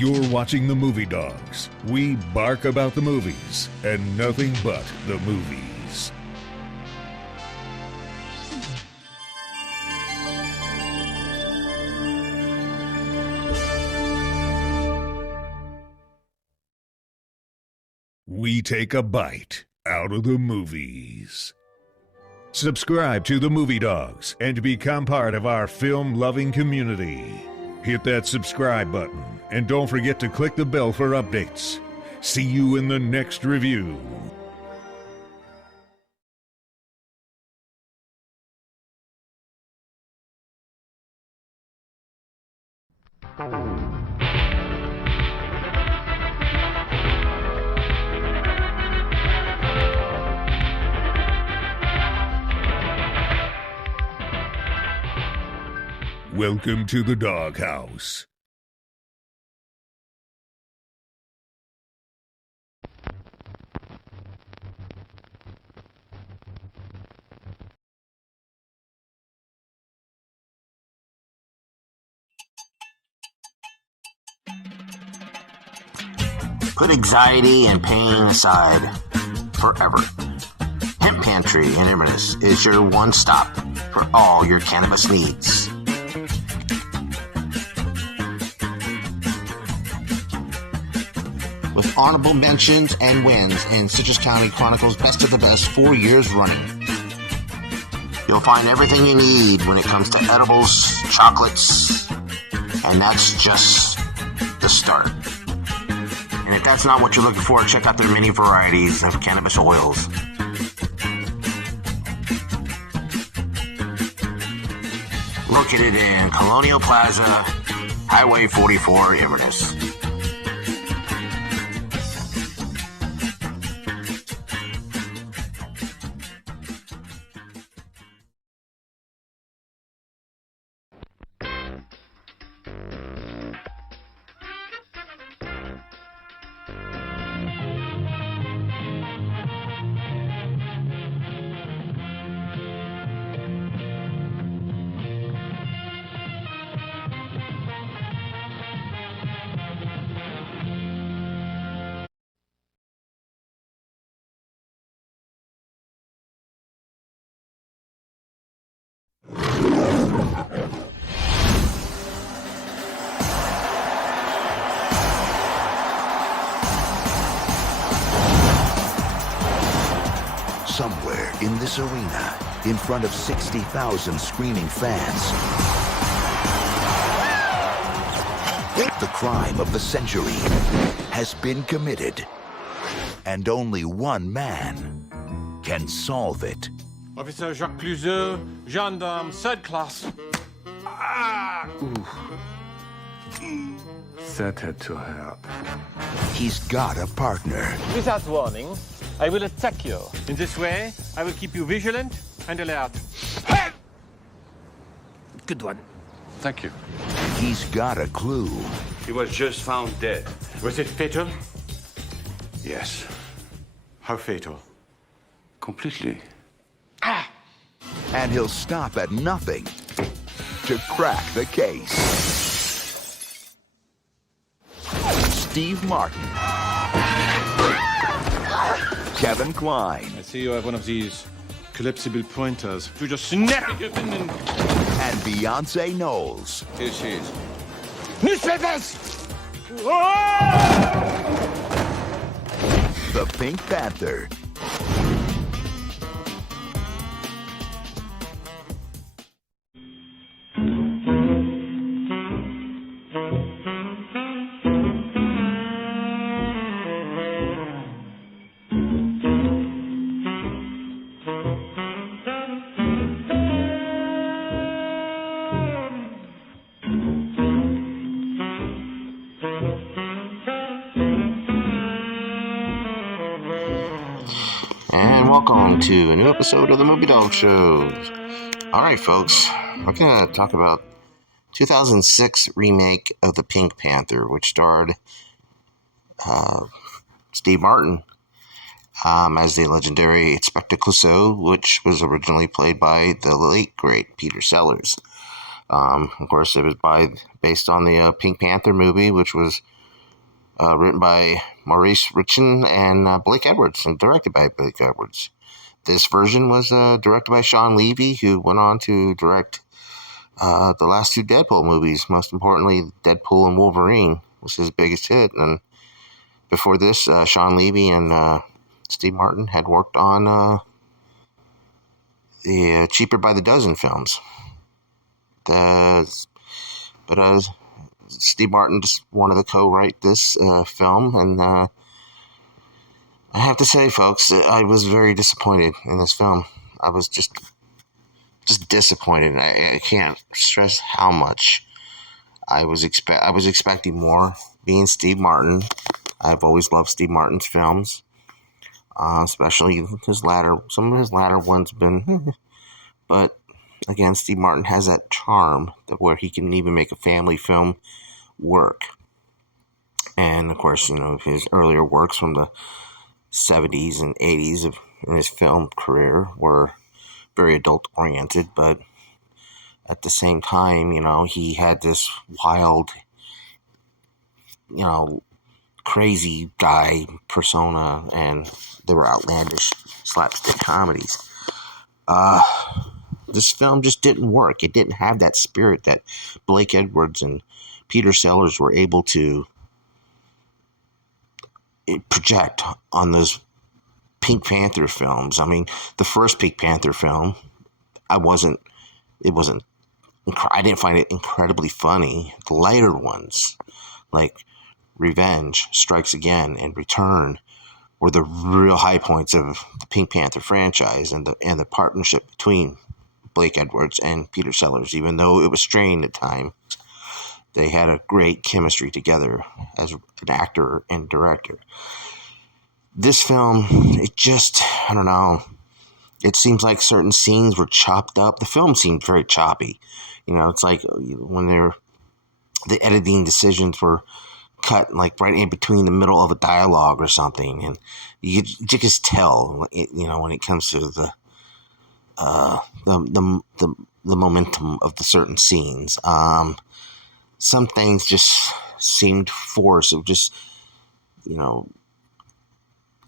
You're watching the Movie Dawgs. We bark about the movies and nothing but the movies. We take a bite out of the movies. Subscribe to the Movie Dawgs and become part of our film-loving community. Hit that subscribe button and don't forget to click the bell for updates. See you in the next review. Welcome to the Dawghouse. Put anxiety and pain aside forever. Pink Panther in Inverness is your one stop for all your cannabis needs. With honorable mentions and wins in Citrus County Chronicles Best of the Best 4 years running. You'll find everything you need when it comes to edibles, chocolates, and that's just the start. And if that's not what you're looking for, check out their many varieties of cannabis oils. Located in Colonial Plaza, Highway 44, Inverness. Somewhere in this arena, in front of 60,000 screaming fans, the crime of the century has been committed. And only one man can solve it. Officer Jacques Cluzeux, gendarme, third class. Ah! That had to hurt. He's got a partner. Without warning, I will attack you. In this way, I will keep you vigilant and alert. Good one. Thank you. He's got a clue. He was just found dead. Was it fatal? Yes. How fatal? Completely. And he'll stop at nothing to crack the case. Steve Martin. Kevin Kline. I see you have one of these collapsible pointers. You just snap it open and... And Beyoncé Knowles. Here she is. Newspapers! The Pink Panther. And welcome to a new episode of the Movie Dog Shows. Alright folks, we're going to talk about 2006 remake of the Pink Panther, which starred Steve Martin as the legendary Inspector Clouseau, which was originally played by the late, great Peter Sellers. Of course, it was based on the Pink Panther movie, which was written by Maurice Richin and Blake Edwards, and directed by Blake Edwards. This version was directed by Sean Levy, who went on to direct the last two Deadpool movies. Most importantly, Deadpool and Wolverine was his biggest hit. And before this, Sean Levy and Steve Martin had worked on the Cheaper by the Dozen films. But Steve Martin just wanted to co-write this film, and I have to say, folks, I was very disappointed in this film. I was just disappointed. I can't stress how much I was expecting more. Being Steve Martin, I've always loved Steve Martin's films, especially some of his latter ones have been. But again, Steve Martin has that charm where he can even make a family film work. And of course, his earlier works from the 70s and 80s in his film career were very adult oriented, but at the same time, he had this wild, crazy guy persona, and they were outlandish slapstick comedies. This film just didn't work. It didn't have that spirit that Blake Edwards and Peter Sellers were able to project on those Pink Panther films. I mean, the first Pink Panther film, I didn't find it incredibly funny. The later ones, like Revenge, Strikes Again, and Return, were the real high points of the Pink Panther franchise and the partnership between Blake Edwards and Peter Sellers. Even though it was strained at times, they had a great chemistry together as an actor and director. This film, I don't know. It seems like certain scenes were chopped up. The film seemed very choppy. It's like when the editing decisions were cut like right in between the middle of a dialogue or something, and you just tell, when it comes to the momentum of the certain scenes. Some things just seemed forced. It was just,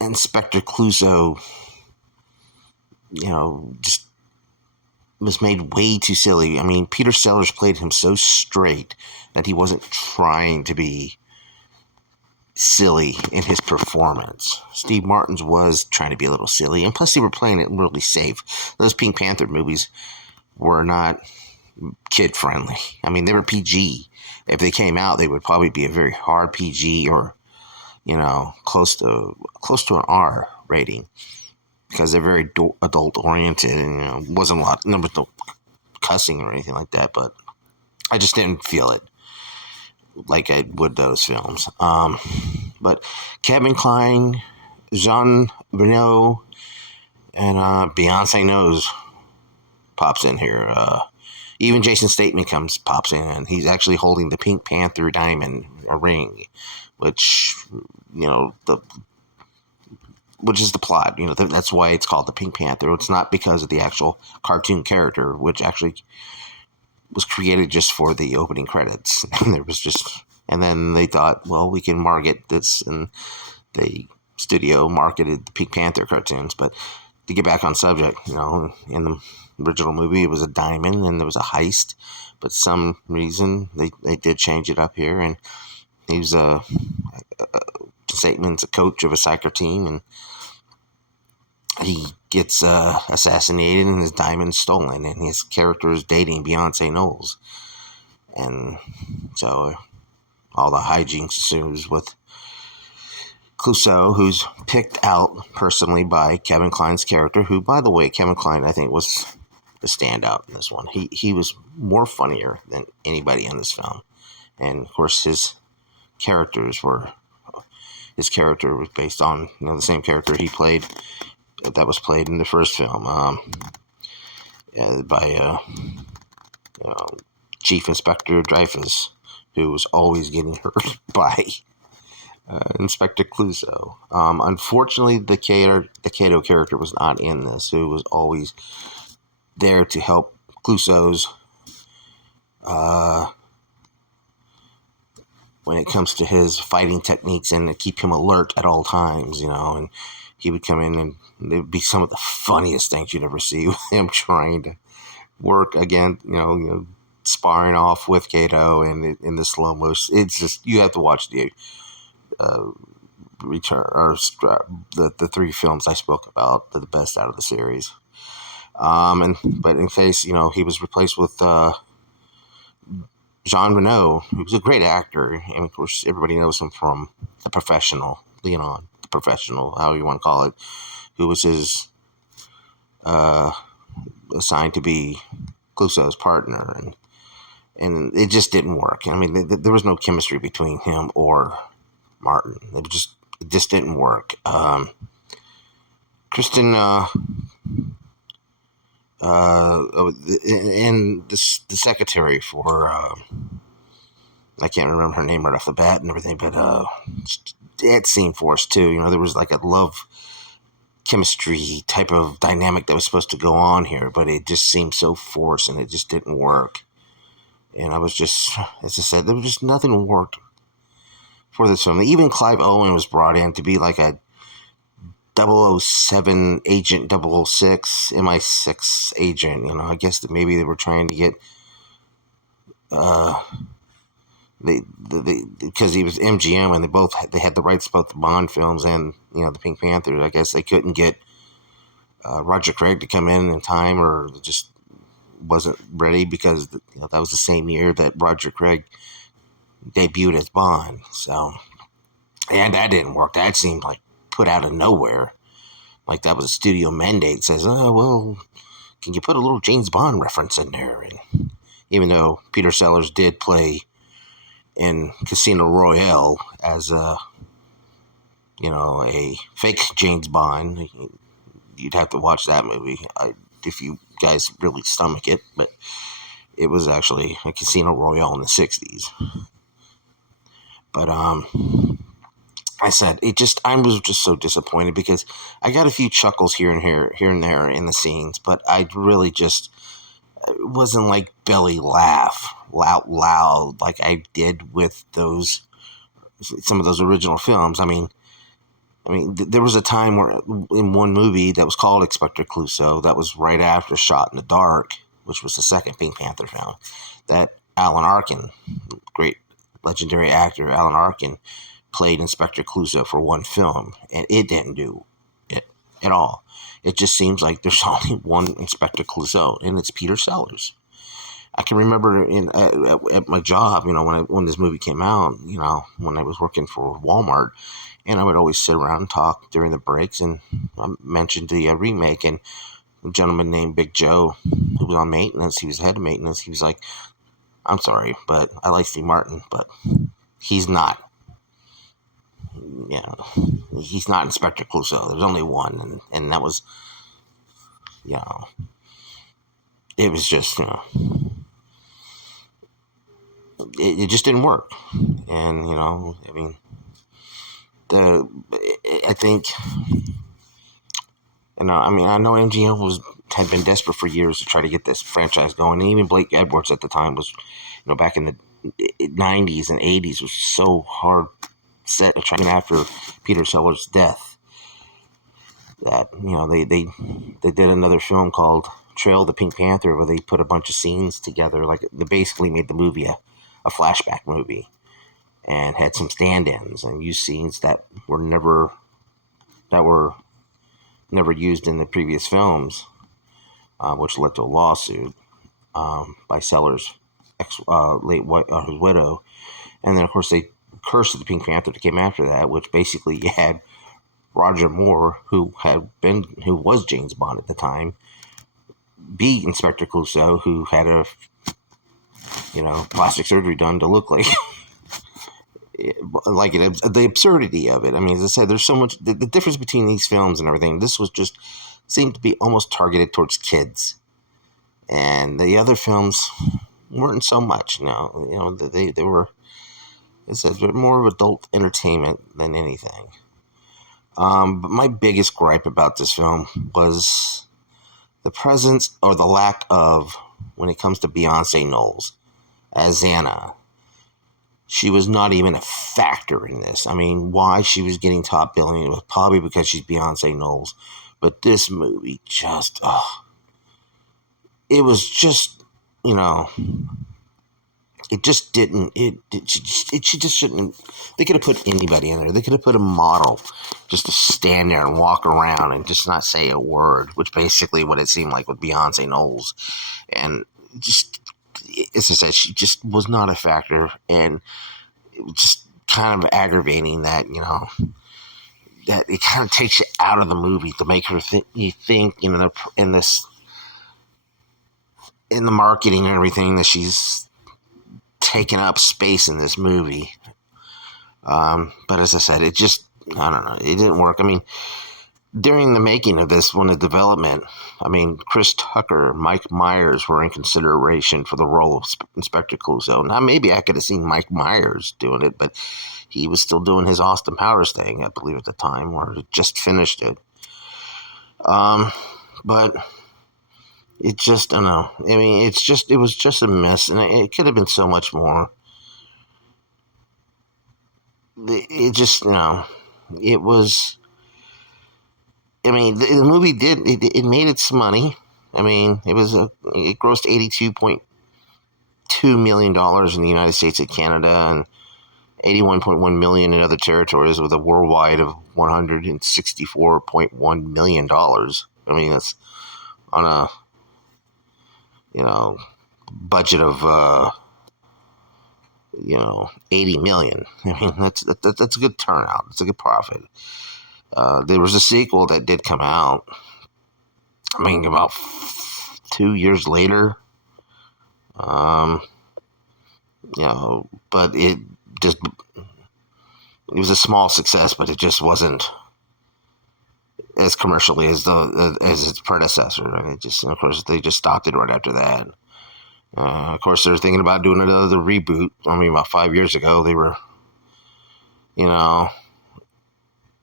Inspector Clouseau, just was made way too silly. I mean, Peter Sellers played him so straight that he wasn't trying to be silly in his performance. Steve Martin's was trying to be a little silly, and plus they were playing it really safe. Those Pink Panther movies were not kid-friendly. I mean, they were PG. If they came out, they would probably be a very hard PG or, close to an R rating, because they're very adult-oriented, and wasn't a lot, there was no cussing or anything like that, but I just didn't feel it like I would those films. But Kevin Kline, Jean Reno, and Beyoncé Knows pops in here. Even Jason Statham pops in, and he's actually holding the Pink Panther diamond, a ring, which which is the plot. That's why it's called the Pink Panther. It's not because of the actual cartoon character, which actually was created just for the opening credits. And then they thought, well, we can market this, and the studio marketed the Pink Panther cartoons. But to get back on subject, in the original movie, it was a diamond and there was a heist, but some reason they did change it up here, and he was Stateman's a coach of a soccer team, and he gets assassinated and his diamond's stolen, and his character is dating Beyoncé Knowles, and so all the hijinks ensues with Clouseau, who's picked out personally by Kevin Kline's character, who, by the way, Kevin Kline, I think, was the standout in this one. He was more funnier than anybody in this film. And, of course, his character was based on the same character he played that was played in the first film by Chief Inspector Dreyfus, who was always getting hurt by Inspector Clouseau. Unfortunately, the Kato character was not in this, who was always there to help Clouseau's when it comes to his fighting techniques and to keep him alert at all times, and he would come in and it would be some of the funniest things you'd ever see with him trying to work again, sparring off with Kato and in the slow motion. It's just, you have to watch the return or the three films I spoke about, the best out of the series. But in case, he was replaced with Jean Reno, who was a great actor, and of course everybody knows him from The Professional, Leon, The Professional, however you want to call it, who was his assigned to be Clouseau's partner, and it just didn't work. I mean, there was no chemistry between him or Martin. It just didn't work. Kristen and the secretary for I can't remember her name right off the bat and everything, but it seemed forced too. There was like a love chemistry type of dynamic that was supposed to go on here, but it just seemed so forced and it just didn't work. And I was just, as I said, there was just nothing worked for this film. Even Clive Owen was brought in to be like a 007 agent, 006, MI6 agent. I guess that maybe they were trying to get because he was MGM and they had the rights to both the Bond films and the Pink Panther. I guess they couldn't get Roger Craig to come in time, or just wasn't ready because that was the same year that Roger Craig debuted as Bond. So, and that didn't work. That seemed like put out of nowhere. Like that was a studio mandate. Says, oh, well, can you put a little James Bond reference in there? And even though Peter Sellers did play in Casino Royale as a fake James Bond, you'd have to watch that movie if you guys really stomach it. But it was actually a Casino Royale in the 60s. But I said I was just so disappointed because I got a few chuckles here and there in the scenes, but I really just it wasn't like belly laugh out loud like I did with some of those original films. I mean, there was a time where in one movie that was called Inspector Clouseau, that was right after Shot in the Dark, which was the second Pink Panther film, that Alan Arkin, great legendary actor Alan Arkin, played Inspector Clouseau for one film, and it didn't do it at all. It just seems like there's only one Inspector Clouseau, and it's Peter Sellers. I can remember at my job, when this movie came out, when I was working for Walmart, and I would always sit around and talk during the breaks, and I mentioned the remake, and a gentleman named Big Joe, who was on maintenance, he was the head of maintenance, he was like, I'm sorry, but I like Steve Martin, but he's not. He's not Inspector Clouseau. There's only one, and that was, it was just, it just didn't work. And, I think, I know MGM had been desperate for years to try to get this franchise going. And even Blake Edwards at the time was, back in the 90s and 80s, was so hard set trying after Peter Sellers' death that they did another film called Trail of the Pink Panther, where they put a bunch of scenes together, like they basically made the movie a flashback movie, and had some stand-ins and used scenes that were never used in the previous films, which led to a lawsuit by Sellers' his widow, and then of course they Curse of the Pink Panther that came after that, which basically you had Roger Moore, who was James Bond at the time, be Inspector Clouseau, who had a plastic surgery done to look like the absurdity of it. I mean, as I said, there's so much the difference between these films and everything. This was just seemed to be almost targeted towards kids, and the other films weren't so much. They were. It says they're more of adult entertainment than anything. But my biggest gripe about this film was the presence or the lack of, when it comes to Beyoncé Knowles as Xana. she was not even a factor in this. I mean, why she was getting top billing was probably because she's Beyonce Knowles. But this movie just, it was just, you know, it just didn't, she just shouldn't, they could have put anybody in there. They could have put a model just to stand there and walk around and just not say a word, which basically what it seemed like with Beyonce Knowles. And just, as I said, she just was not a factor. And it was just kind of aggravating that, you know, that it kind of takes you out of the movie to make her you think, you know, in the marketing and everything that she's taking up space in this movie. But as I said, it just, I don't know, it didn't work. I mean, during the making of this, when the development, I mean, Chris Tucker, Mike Myers were in consideration for the role of Inspector Clouseau. Now, maybe I could have seen Mike Myers doing it, but he was still doing his Austin Powers thing, I believe, at the time, or he just finished it. But it just, I don't know. I mean, it was just a mess, and it could have been so much more. It just, you know, it was, I mean, the movie it made its money. I mean, it grossed $82.2 million in the United States and Canada, and $81.1 million in other territories, with a worldwide of $164.1 million. I mean, that's on a, you know, budget of, you know, 80 million. I mean, that's a good turnout. It's a good profit. There was a sequel that did come out, I mean, about 2 years later. You know, but it was a small success, but it just wasn't as commercially as its predecessor. And it just, of course, they just stopped it right after that. Of course, they're thinking about doing another reboot. I mean, about 5 years ago, they were, you know,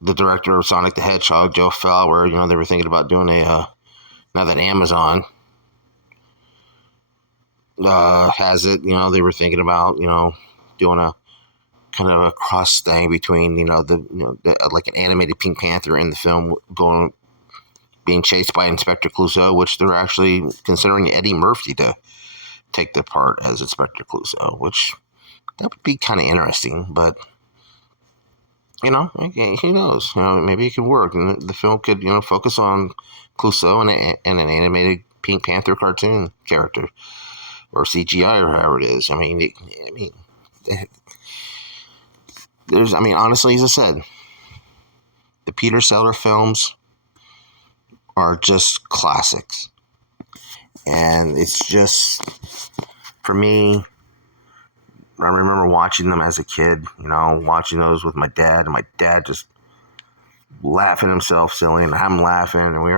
the director of Sonic the Hedgehog, Joe Fowler, you know, they were thinking about doing now that Amazon has it, you know, they were thinking about, you know, doing a kind of a cross thing between, you know, like an animated Pink Panther in the film being chased by Inspector Clouseau, which they're actually considering Eddie Murphy to take the part as Inspector Clouseau, which that would be kind of interesting, but, you know, who knows? You know, maybe it could work, and the film could, you know, focus on Clouseau and an animated Pink Panther cartoon character, or CGI, or however it is. I mean, honestly, as I said, the Peter Sellers films are just classics. And it's just, for me, I remember watching them as a kid, you know, watching those with my dad, and my dad just laughing himself silly, and I'm laughing, and we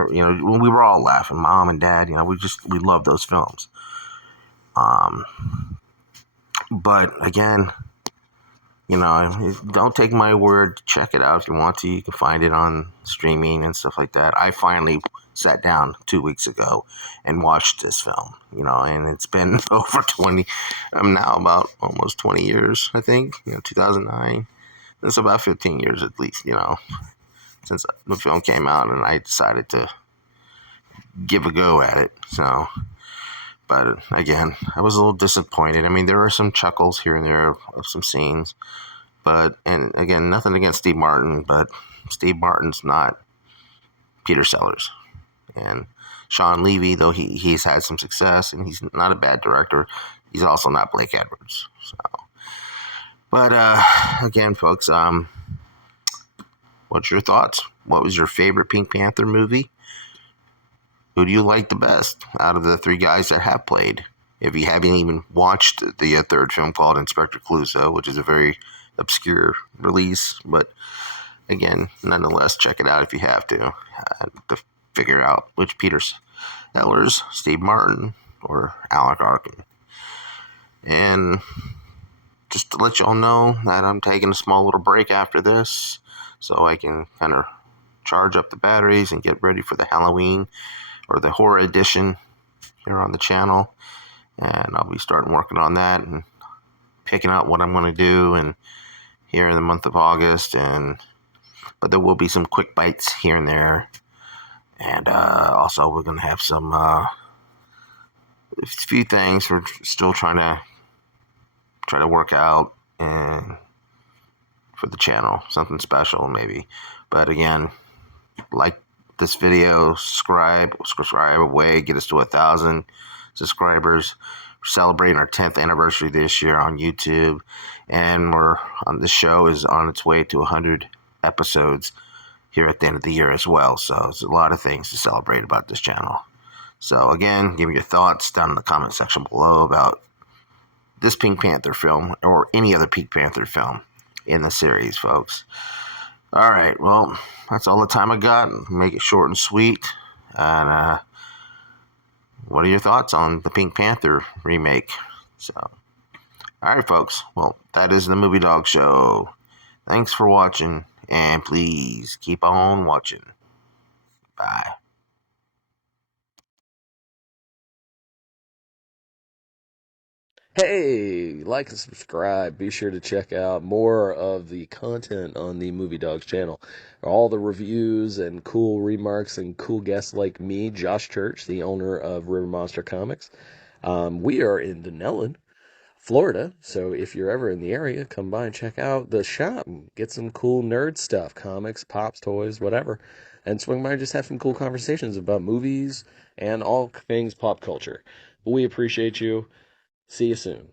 were all laughing, mom and dad, you know, we loved those films. But again, you know, don't take my word. Check it out if you want to. You can find it on streaming and stuff like that. I finally sat down 2 weeks ago and watched this film, you know, and it's been over 20, I'm now about almost 20 years, I think, you know, 2009. It's about 15 years at least, you know, since the film came out, and I decided to give a go at it. So, but again, I was a little disappointed. I mean, there were some chuckles here and there of some scenes, but, and again, nothing against Steve Martin, but Steve Martin's not Peter Sellers. And Sean Levy, though he's had some success and he's not a bad director, he's also not Blake Edwards. So, but again, folks, what's your thoughts? What was your favorite Pink Panther movie? Who do you like the best out of the three guys that have played? If you haven't even watched the third film called Inspector Clouseau, which is a very obscure release, but again, nonetheless, check it out if you have to figure out which Peter Sellers, Steve Martin, or Alec Arkin. And just to let y'all know that I'm taking a small little break after this, so I can kind of charge up the batteries and get ready for the Halloween or the horror edition here on the channel. And I'll be starting working on that, and picking out what I'm going to do and here in the month of August, but there will be some quick bites here and there, and also we're going to have some a few things we're still trying to work out and for the channel, something special maybe. But again, like this video, subscribe away, get us to 1,000 subscribers. We're celebrating our 10th anniversary this year on YouTube, and the show is on its way to 100 episodes here at the end of the year as well. So there's a lot of things to celebrate about this channel. So again, give me your thoughts down in the comment section below about this Pink Panther film or any other Pink Panther film in the series, folks. All right, well, that's all the time I got. Make it short and sweet. And what are your thoughts on the Pink Panther remake? So, all right, folks. Well, that is the Movie Dog Show. Thanks for watching, and please keep on watching. Bye. Hey, like and subscribe. Be sure to check out more of the content on the Movie Dogs channel. All the reviews and cool remarks and cool guests like me, Josh Church, the owner of River Monster Comics. We are in Denellen, Florida, so if you're ever in the area, come by and check out the shop. Get some cool nerd stuff, comics, pops, toys, whatever. And swing by and just have some cool conversations about movies and all things pop culture. We appreciate you. See you soon.